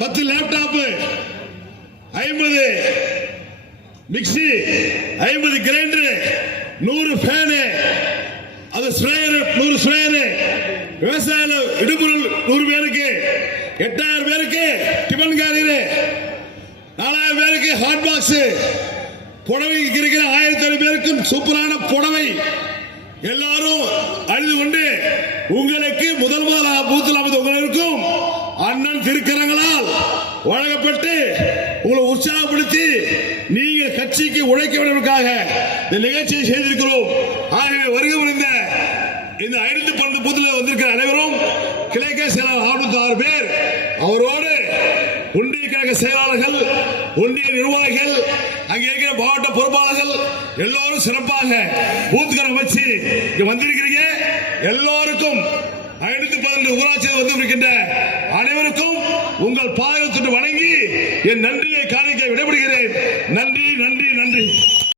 10 laptop, 50 mixie, 50 grinder, 100 fan, அது sprayer, 100 sprayer, விவசாய இடுபொருள் 100 பேருக்கு, 8000 பேருக்கு டிபன் கேரியர், 4000 பேருக்கு ஹாட் பாக்ஸ், புடவை இருக்கிற 1000 பேருக்கும் சூப்பரான புடவை எல்லாரும் அழுது கொண்டு உங்களுக்கு முதல் பூத்தில் அமைந்த உங்களுக்கும் அண்ணன் திருக்கரங்களால் வழங்கப்பட்டு உங்களை உற்சாகப்படுத்தி நீங்கள் கட்சிக்கு உழைக்க வேண்டுவதற்காக இந்த நிகழ்ச்சியை செய்திருக்கிறோம். ஆகவே வருகை புரிந்த இந்த 512 பூத்தில் வந்திருக்கிற அனைவரும் கிழக்கே செயலாளர் 606 பேர், அவரோடு ஒன்றிய கழக செயலாளர்கள், ஒன்றிய நிர்வாகிகள், அங்கே இருக்கிற மாவட்ட பொறுப்பாளர்கள் எல்லோரும் சிறப்பாக பூத்துக்களை வச்சு வந்திருக்கிறீங்க. எல்லோருக்கும் 512 ஊராட்சியில் வந்திருக்கின்ற அனைவருக்கும் உங்கள் பாதத்தை வணங்கி என் நன்றியை காணிக்க விடைபெறுகிறேன்.